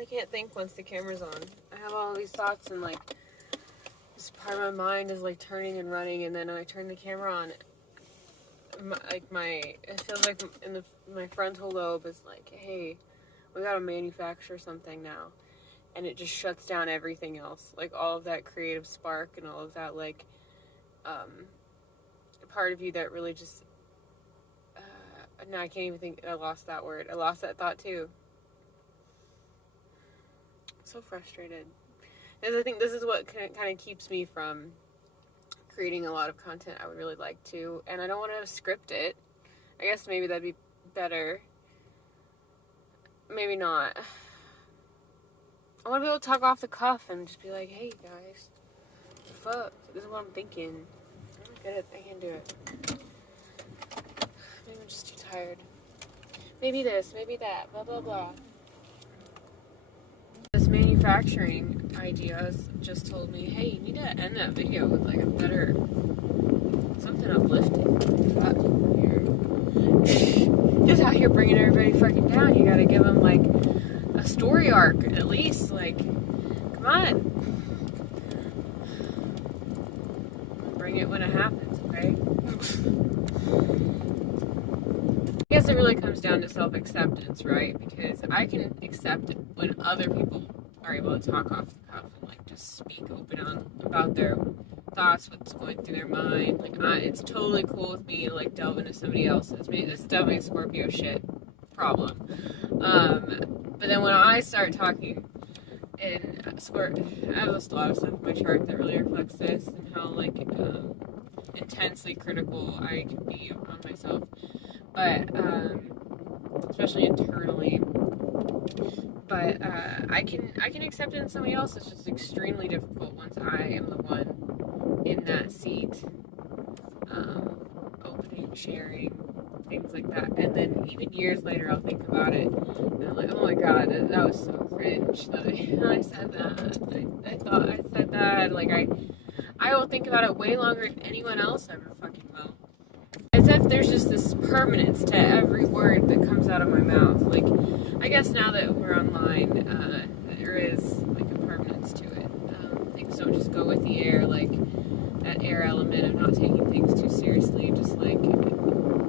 I can't think once the camera's on. I have all these thoughts and like this part of my mind is like turning and running, and then when I turn the camera on, it feels like my frontal lobe is like, hey, we gotta manufacture something now, and it just shuts down everything else, like all of that creative spark and all of that like part of you that really just no, I can't even think. I lost that word. I lost that thought too. I'm so frustrated. Because I think this is what kind of keeps me from creating a lot of content I would really like to. And I don't want to script it. I guess maybe that'd be better. Maybe not. I want to be able to talk off the cuff and just be like, hey guys, what the fuck? This is what I'm thinking. I can't do it. Maybe I'm just too tired. Maybe this, maybe that, blah, blah, blah. This manufacturing ideas just told me, hey, you need to end that video with like a better, something uplifting. Just out here bringing everybody fucking down. You gotta give them like a story arc, at least. Like, come on. Bring it when it happens, okay? I guess it really comes down to self-acceptance, right? Because I can accept it when other people are able to talk off the cuff and like just speak open on about their thoughts, what's going through their mind. Like, it's totally cool with me to like delve into somebody else's. Maybe this is definitely a Scorpio shit problem. But then when I start talking, and I have a lot of stuff in my chart that really reflects this, and how like intensely critical I can be on myself, but especially internally. But I can accept it in somebody else. It's just extremely difficult once I am the one in that seat, opening, sharing, things like that. And then even years later, I'll think about it, and I'm like, oh my god, that was so cringe that I said that. I thought I said that. Like, I will think about it way longer than anyone else ever fucking will. As if there's just this permanence to every word that comes out of my mouth. Like, I guess now that we're online, there is like a permanence to it. Things don't just go with the air, like that air element of not taking things too seriously, just like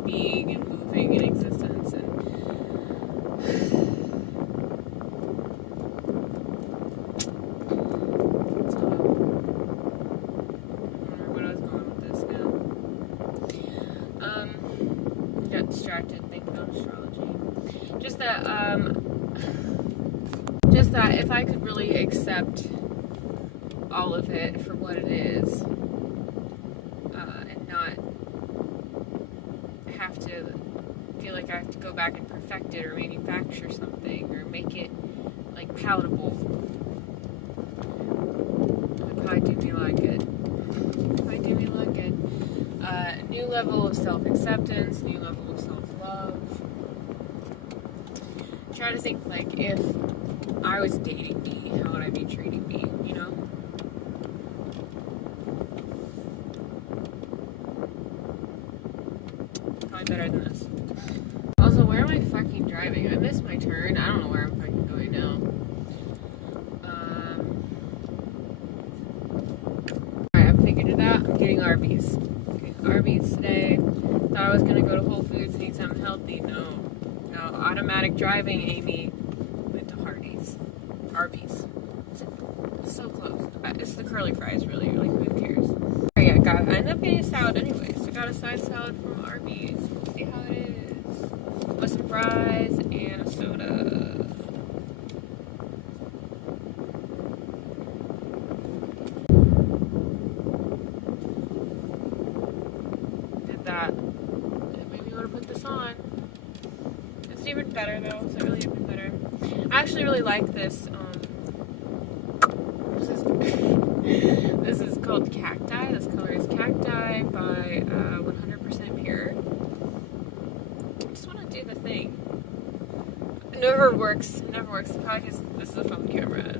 being and moving in existence. And so, I wonder what I was going with this now. Got distracted thinking on astrology. Just that if I could really accept all of it for what it is, and not have to feel like I have to go back and perfect it or manufacture something or make it like palatable, it would probably do me a lot good. New level of self-acceptance, new level of self-love. Try to think like, if I was dating me, how would I be treating me, you know? Probably better than this. Also, where am I fucking driving? I missed my turn. I don't know where I'm fucking going now. Alright, I've figured it out. I'm getting Arby's. Okay, Arby's today. Thought I was gonna go to Whole Foods and eat something healthy. No, automatic driving, Amy. Went to Arby's. It's so close. It's the curly fries, really. Like, who cares? I ended up getting a salad anyways. I got a side salad from Arby's. We'll see how it is. With some fries and a soda. Did that. It made me want to put this on. It's even better though. It's really even better. I actually really like this. This is called Cacti. This color is Cacti by 100% Pure. I just want to do the thing. It never works. Probably because this is a phone camera.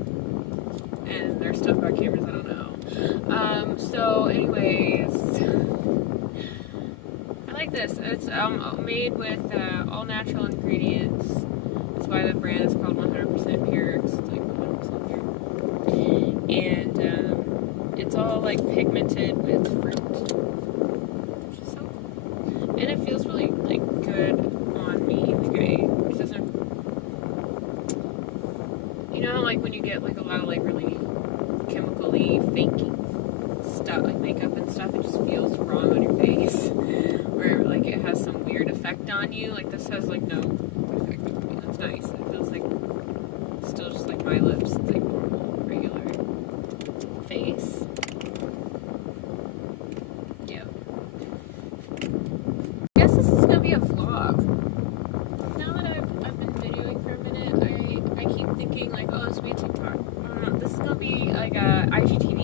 And there's stuff about cameras I don't know. So anyways, I like this. It's made with all natural ingredients. That's why the brand is called 100% Pure. It's You know, like when you get like a lot of like really chemically fake stuff, like makeup and stuff, it just feels wrong on your face, or like it has some weird effect on you. Like this has like no effect on me. That's nice. It feels like still just like my lips. It's like normal, regular face. Yeah. I guess this is gonna be a vlog. Now that I've been videoing for a minute, I keep thinking like, oh, this will be a TikTok. I don't know. This is gonna be like a IGTV.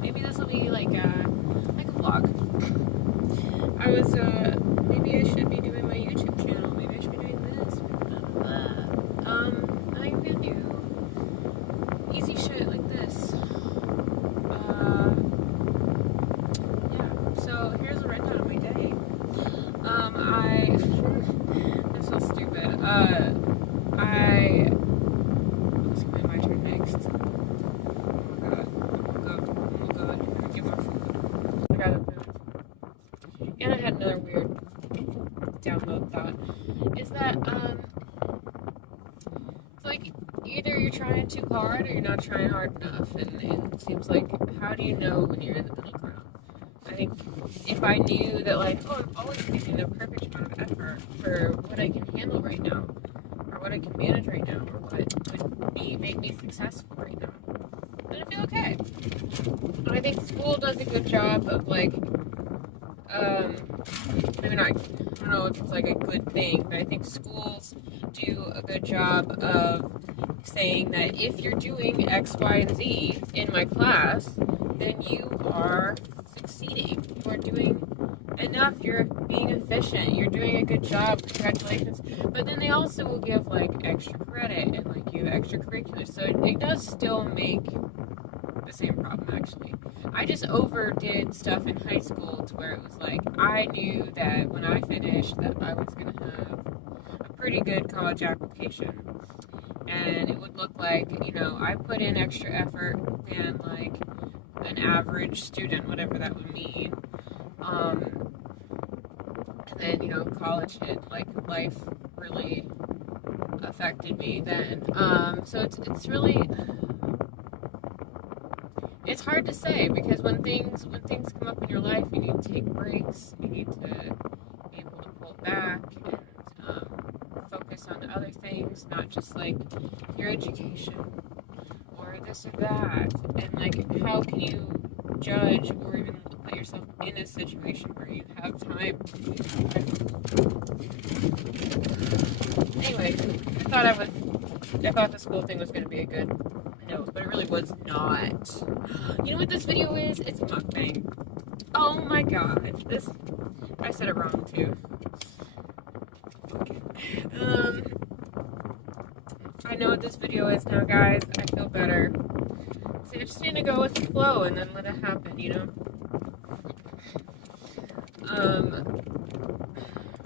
Maybe this will be like a vlog. I was maybe I should be doing my YouTube channel. Maybe I should be doing this. Blah, blah, blah. I think I'm gonna do easy shit like this. Yeah. So here's a rundown of my day. That's so stupid. It's gonna be my turn next. Oh god. Oh god. I'm gonna get my food. I got it. And I had another weird download thought. Is that, it's like either you're trying too hard or you're not trying hard enough. And it seems like, how do you know when you're in the middle ground? I think if I knew that, like, oh, I'm always giving the perfect amount of effort for what I can handle right now, or what I can manage right now, or what would make me successful right now, then I feel okay. And I think school does a good job of, like, maybe not, I don't know if it's like a good thing, but I think schools do a good job of saying that if you're doing X, Y, and Z in my class, then you are succeeding. You are doing enough. You're being efficient. You're doing a good job. Congratulations. But then they also will give like extra credit and like you have extracurriculars. So it does still make the same problem actually. I just overdid stuff in high school to where it was like I knew that when I finished that I was going to have a pretty good college application. And it would look like, you know, I put in extra effort than like an average student, whatever that would mean. And then, you know, college hit, like life really affected me then. So it's really, it's hard to say because when things come up in your life, you need to take breaks, you need to be able to pull back and focus on other things, not just like your education or this or that. And like, how can you judge or even put yourself in a situation where you have time to do that? Anyway, I thought the school thing was going to be a good note, but it really was not. You know what this video is? It's mukbang. Oh my god. I said it wrong too. I know what this video is now, guys. I feel better. So I just need to go with the flow and then let it happen, you know?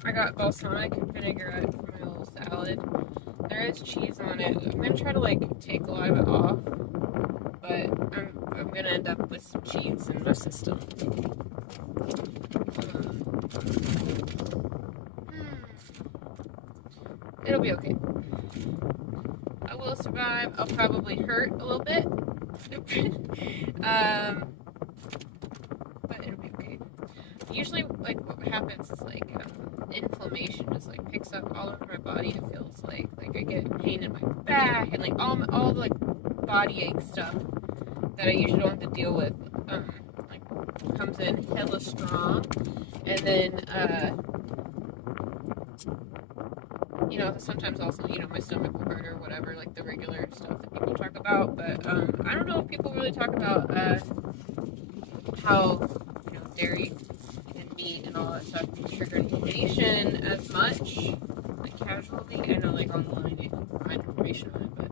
I got balsamic vinaigrette for my little salad. There is cheese on it. I'm gonna try to like take a lot of it off, but I'm gonna end up with some cheese in my system. It'll be okay. I will survive. I'll probably hurt a little bit. But it'll be okay. Usually, like, what happens is, like, inflammation just, like, picks up all over my body. It feels like I get pain in my back and, like, all the, like, body ache stuff that I usually don't have to deal with, like, comes in hella strong. And then, you know, sometimes also, you know, my stomach will hurt or whatever, like the regular stuff that people talk about, but, I don't know if people really talk about, how, you know, dairy and meat and all that stuff can trigger inflammation as much, like, casually. I know, like, online you can find information on it, but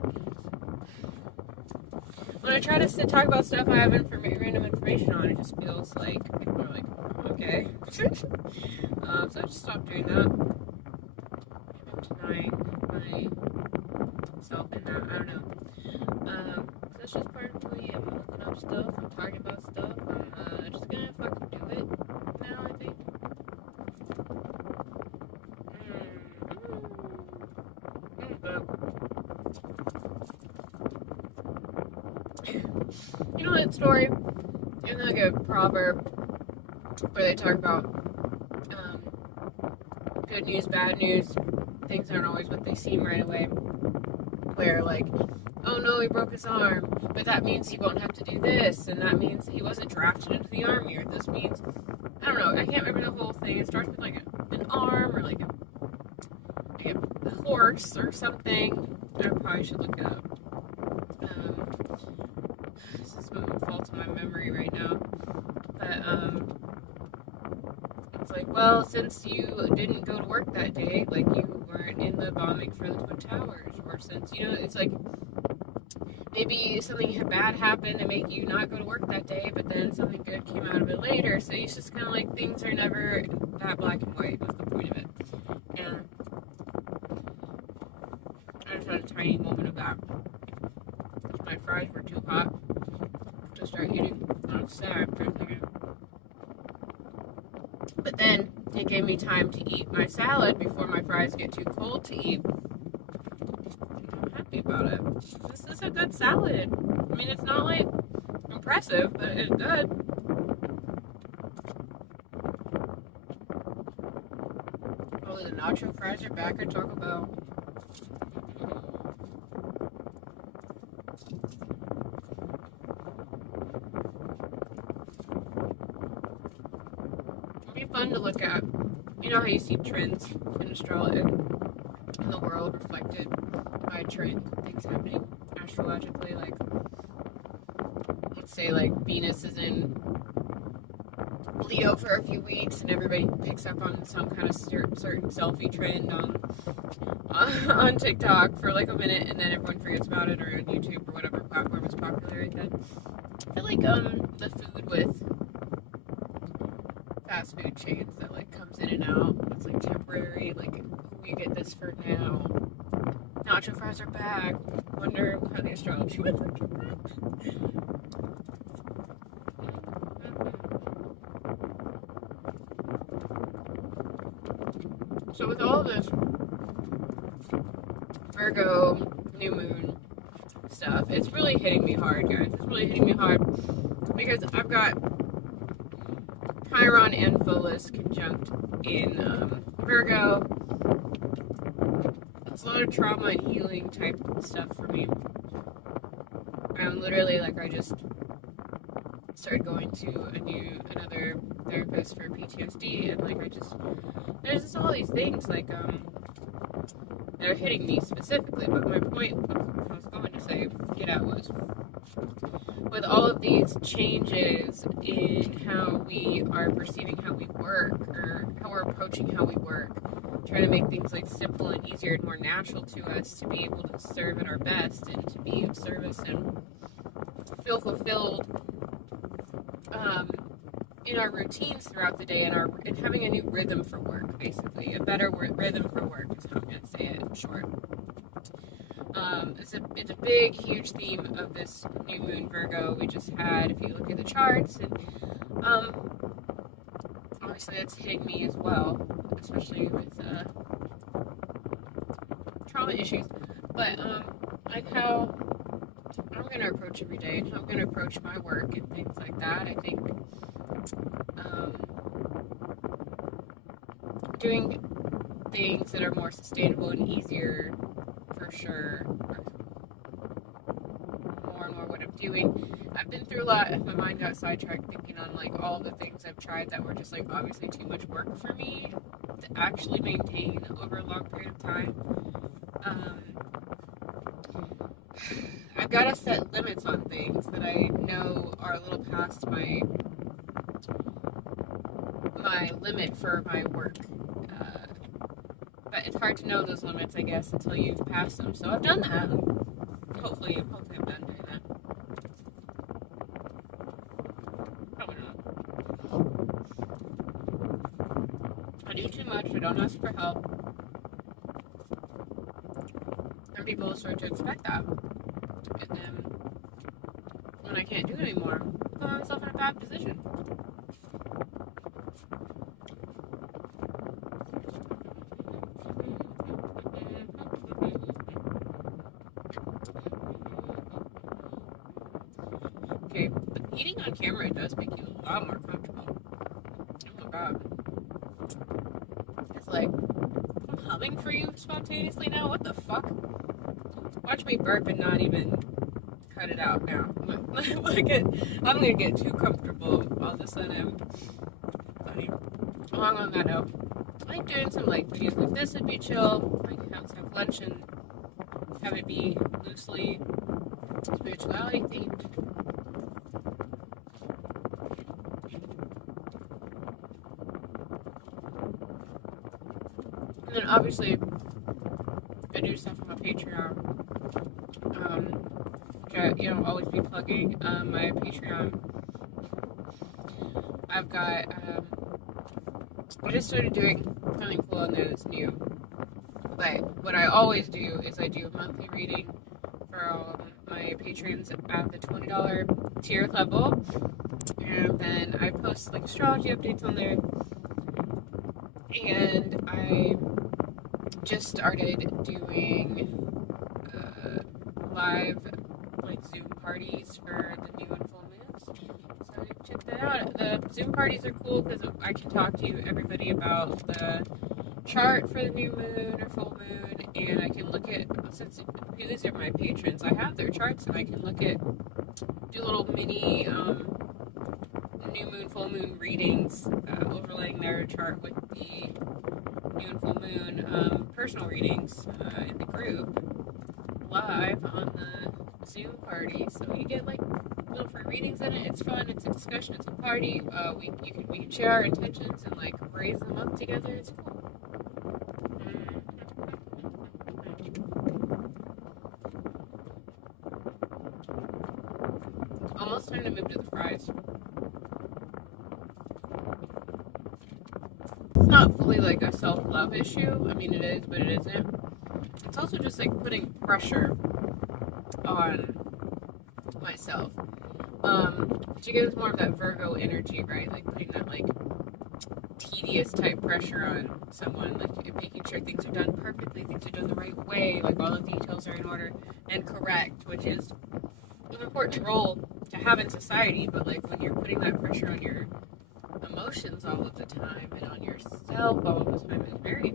when I try to talk about stuff I have random information on, it just feels like people are like, oh, okay. So I just stopped doing that. Denying myself in that, I don't know. That's just part of who I am. I'm looking up stuff, I'm talking about stuff, I'm just gonna fucking do it now, I think. You know that story in like a proverb where they talk about good news, bad news, things aren't always what they seem right away. Where like, oh no, he broke his arm, but that means he won't have to do this, and that means he wasn't drafted into the army, or this means, I don't know, I can't remember the whole thing. It starts with like an arm, or like a horse, or something. I probably should look it up. This is a fault in my memory right now. But, it's like, well, since you didn't go to work that day, like you weren't in the bombing for the Twin Towers, or since, you know, it's like, maybe something bad happened to make you not go to work that day, but then something good came out of it later. So it's just kind of like things are never that black and white. That's the point of it. And I just had a tiny moment of that. My fries were too hot to start eating. I was sad for a second. But then it gave me time to eat my salad before my fries get too cold to eat. I'm happy about it. This is a good salad. I mean, it's not like impressive, but it's good. Oh, the nacho fries are back at Taco Bell. It'd be fun to look at. You know how you see trends in astrology, in the world reflected by trends, things happening astrologically, like, let's say, like, Venus is in Leo for a few weeks, and everybody picks up on some kind of certain selfie trend on TikTok for like a minute, and then everyone forgets about it, or on YouTube or whatever platform is popular right then. I feel like the food with fast food chains that like comes in and out, it's like temporary, like, you get this for now. Nacho fries are back. Wonder how the astrology would look at that. So with all this Virgo new moon stuff, it's really hitting me hard, guys. It's really hitting me hard because I've got Chiron and Pholus conjunct in Virgo. It's a lot of trauma and healing type stuff for me. And literally, like, I just started going to another therapist for PTSD, and like there's just all these things like that are hitting me specifically. But my point, I was going to say, get at was, with all of these changes in how we are perceiving how we work, or how we're approaching how we work, trying to make things like simple and easier and more natural to us to be able to serve at our best and to be of service and feel fulfilled in our routines throughout the day, and having a new rhythm for work, basically. A better rhythm for work is how I'm going to say it in short. It's a big, huge theme of this new moon Virgo we just had, if you look at the charts, and obviously that's hitting me as well, especially with trauma issues, but like how I'm going to approach every day, and how I'm going to approach my work and things like that. I think doing things that are more sustainable and easier, for sure, more and more what I'm doing. I've been through a lot, and my mind got sidetracked thinking on like all the things I've tried that were just like obviously too much work for me to actually maintain over a long period of time. I've got to set limits on things that I know are a little past my limit for my work. But it's hard to know those limits, I guess, until you've passed them. So I've done that. Hopefully I'm done doing that. Probably not. I do too much. I don't ask for help. And people start to expect that. And then when I can't do it anymore, I put myself in a bad position. okay, but eating on camera does make you a lot more comfortable. Oh my god. It's like, I'm humming for you spontaneously now? What the fuck? Watch me burp and not even cut it out now. I'm gonna get too comfortable all of a sudden. Funny. Along on that note, I like doing some like videos like this would be chill. Like have lunch and have it be loosely spirituality themed. And then obviously I do stuff on my Patreon. Always be plugging my Patreon. I've got I just started doing something cool on there that's new. But what I always do is I do a monthly reading for my patrons at the $20 tier level, and then I post like astrology updates on there. And I just started doing live like Zoom parties for the new and full moons. So check that out. The Zoom parties are cool because I can talk to everybody about the chart for the new moon or full moon, and I can look at, since these are my patrons, I have their charts and I can look at, do little mini new moon, full moon readings, overlaying their chart with the new and full moon personal readings in the group live on the Zoom party. So you get like little free readings in it. It's fun. It's a discussion. It's a party. We can share our intentions and like raise them up together. It's cool. Almost time to move to the fries. It's not fully like a self-love issue. I mean, it is, but it isn't. It's also just like putting pressure on myself. You get more of that Virgo energy, right? Like putting that like tedious type pressure on someone, like making sure things are done perfectly, things are done the right way, like all the details are in order and correct, which is an important role to have in society. But like when you're putting that pressure on your emotions all of the time and on yourself all of the time, it's very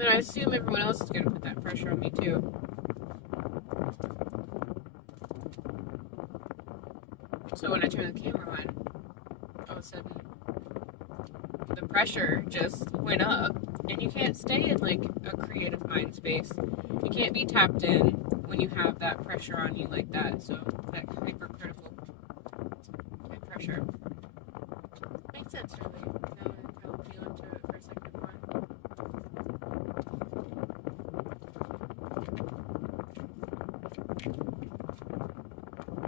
and I assume everyone else is going to put that pressure on me too. So when I turn the camera on, all of a sudden the pressure just went up, and you can't stay in like a creative mind space. You can't be tapped in when you have that pressure on you like that. So that hypercritical type pressure makes sense, really. Now I'll feel into it for a second more.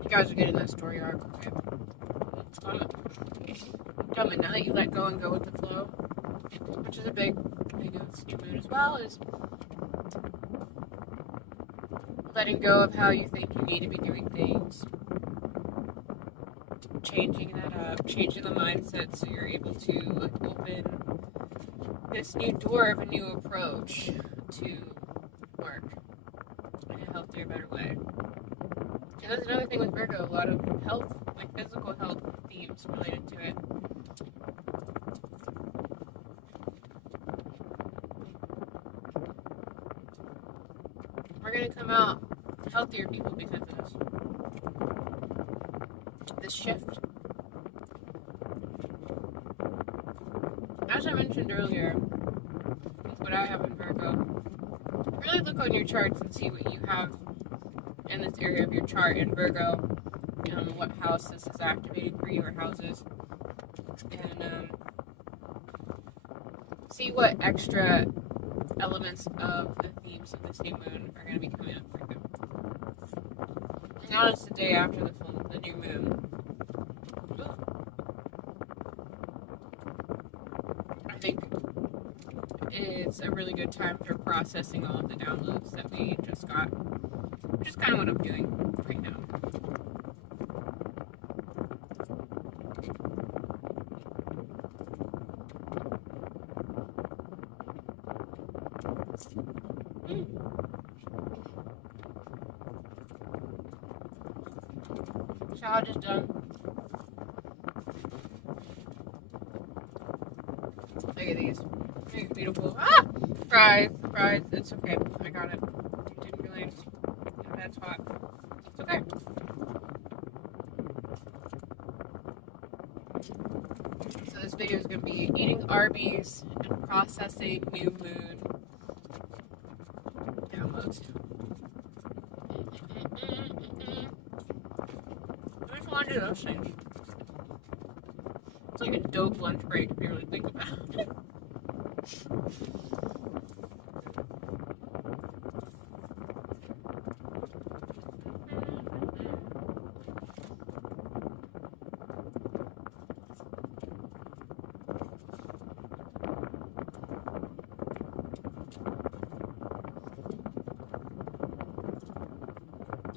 You guys are getting that story arc, okay? Dumb, and now that you let go and go with the flow, which is a big thing of this new moon as well, is letting go of how you think you need to be doing things, changing that up, changing the mindset so you're able to like open this new door of a new approach to work in a healthier, better way. And that's another thing with Virgo, a lot of health, like physical health themes related to it. We're going to come out healthier people because of this shift. As I mentioned earlier, with what I have in Virgo, really look on your charts and see what you have in this area of your chart in Virgo, what house this is activating for you or houses, and see what extra elements of the themes of this new moon are going to be coming up for you. Now it's the day after the new moon. I think it's a really good time for processing all of the downloads that we just got, which is kind of what I'm doing right now. Salad is done. Look at these. These beautiful. Ah! Fries. Fries. It's okay. I got it. I didn't realize that's hot. It's okay. So this video is going to be eating Arby's and processing New Moon downloads. I just want to do those things. It's like a dope lunch break if you really think about it.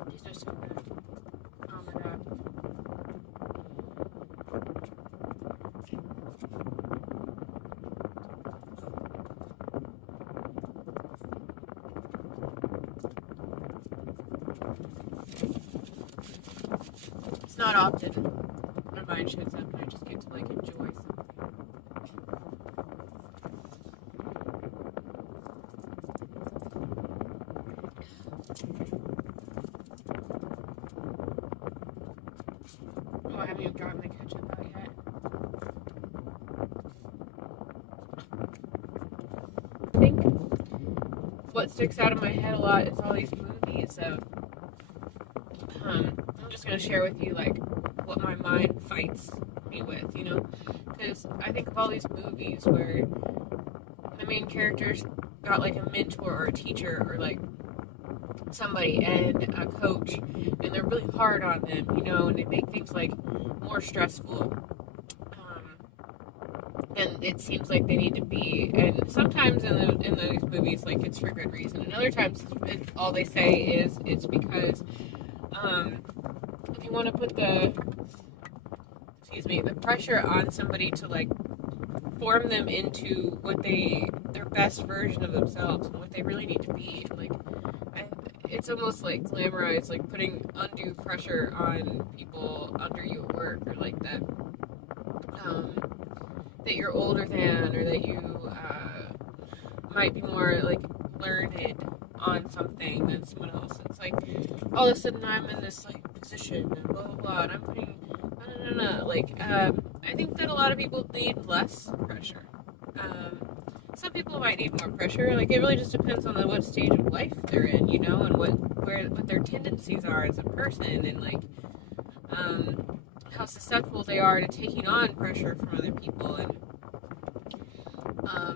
These are so good. Oh my god. It's not often my mind shuts up and I just get to like enjoy something. Oh, I haven't even gotten the ketchup out yet. I think what sticks out in my head a lot is all these movies of I'm just gonna share with you like what my mind fights me with, you know, because I think of all these movies where the main characters got like a mentor or a teacher or like somebody and a coach, and they're really hard on them, you know, and they make things like more stressful than it seems like they need to be. And sometimes in those movies, like it's for good reason, and other times all they say is it's because if you want to put the pressure on somebody to like form them into what their best version of themselves and what they really need to be. Like, it's almost like glamorized, like putting undue pressure on people under you at work, or like that that you're older than, or that you might be more like learned on something than someone else. It's like all of a sudden I'm in this like position and blah blah blah, and I'm putting no. Like I think that a lot of people need less pressure. Some people might need more pressure. Like it really just depends on what stage of life they're in, you know, and what their tendencies are as a person, and like how susceptible they are to taking on pressure from other people. And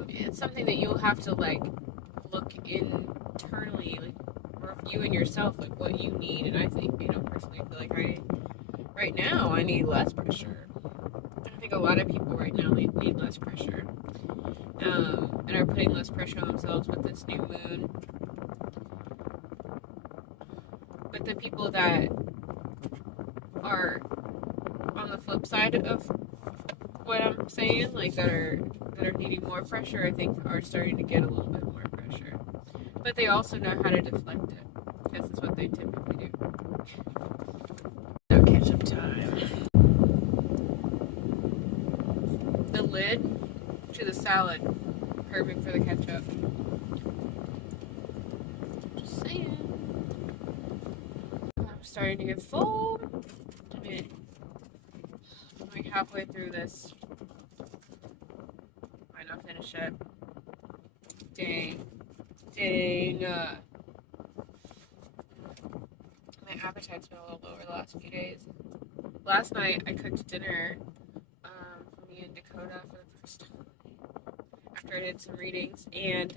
it's something that you'll have to like look internally, like review in yourself, like what you need. And I think, you know, personally, I feel like right now I need less pressure. I think a lot of people right now need less pressure, and are putting less pressure on themselves with this new moon. But the people that are on the flip side of what I'm saying, like that are needing more pressure, I think are starting to get a little bit more pressure. But they also know how to deflect it, because it's what they typically do. Now ketchup time. The lid to the salad, perfect for the ketchup. Just saying. I'm starting to get full. I'm like halfway through this. Might not finish it. Dang. My appetite's been a little lower the last few days. Last night I cooked dinner for me and Dakota for the first time after I did some readings, and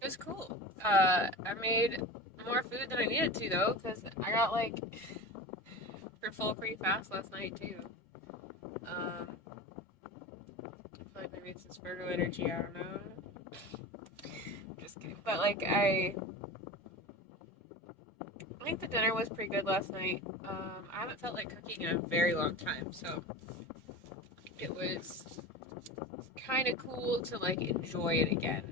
it was cool. I made more food than I needed to though, because I got like full pretty fast last night too. I feel like maybe it's this Virgo energy, I don't know. Just kidding. But like I think the dinner was pretty good last night. I haven't felt like cooking in a very long time, so it was kind of cool to like enjoy it again.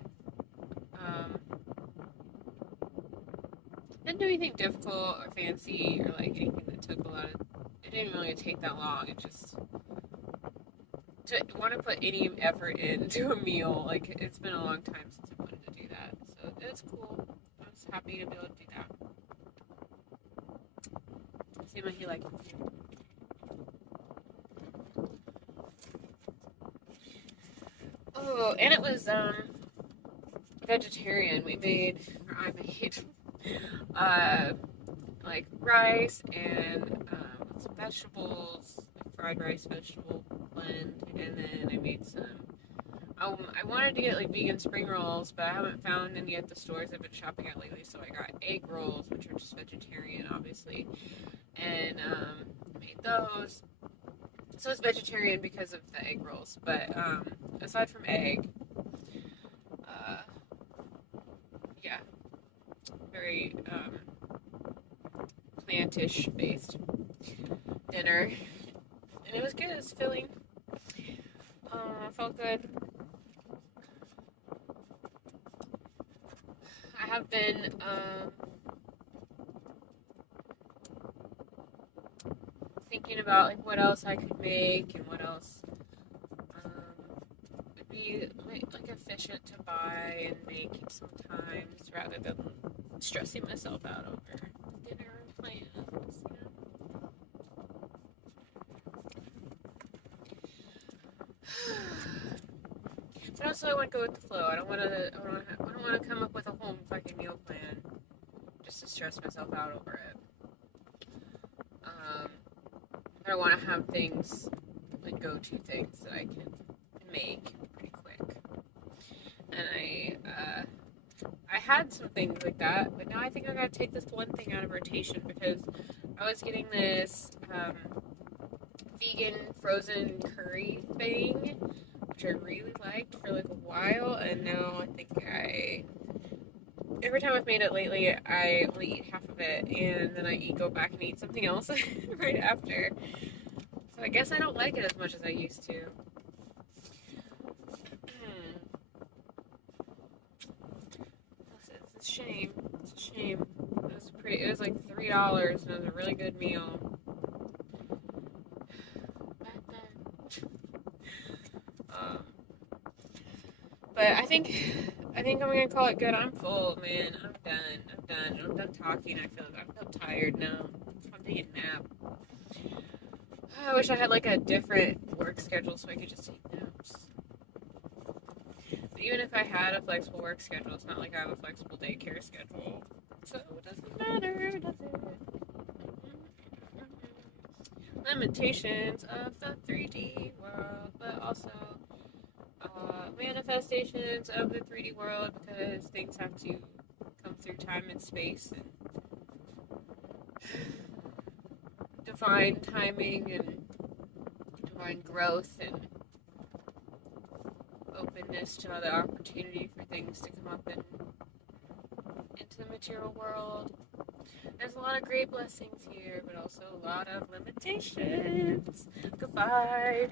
do anything difficult or fancy or like anything that took a lot of. It didn't really take that long. It just to want to put any effort into a meal. Like it's been a long time since I wanted to do that, so it's cool. I was happy to be able to do that. See what he likes. Oh, and it was vegetarian. I made like rice and some vegetables, like fried rice vegetable blend, and then I made some. I wanted to get like vegan spring rolls, but I haven't found any at the stores I've been shopping at lately. So I got egg rolls, which are just vegetarian, obviously, and made those. So it's vegetarian because of the egg rolls, but aside from egg, yeah, very plantish based dinner, and it was good. It was filling. Felt good. I have been thinking about like what else I could make and what else would be like efficient to buy and make sometimes rather than stressing myself out over dinner plans. But also, I want to go with the flow. I don't want to come up with a whole fucking meal plan just to stress myself out over it. I want to have things, like go-to things that I can make pretty quick. And I had some things like that, but now I think I gotta take this one thing out of rotation because I was getting this vegan frozen curry thing, which I really liked for like a while, and now I think every time I've made it lately, I only eat half of it, and then I go back and eat something else right after. So I guess I don't like it as much as I used to. It's a shame. It's a shame. It was like $3, and it was a really good meal. But I think I'm gonna call it good. I'm full, man. I'm done talking. I feel tired now. I'm taking a nap. I wish I had like a different work schedule so I could just take naps. But even if I had a flexible work schedule, it's not like I have a flexible daycare schedule. So it doesn't matter, does it? Limitations of the 3D world, but also manifestations of the 3D world because things have to come through time and space and divine timing and divine growth and openness to other opportunity for things to come up into the material world. There's a lot of great blessings here, but also a lot of limitations. Goodbye.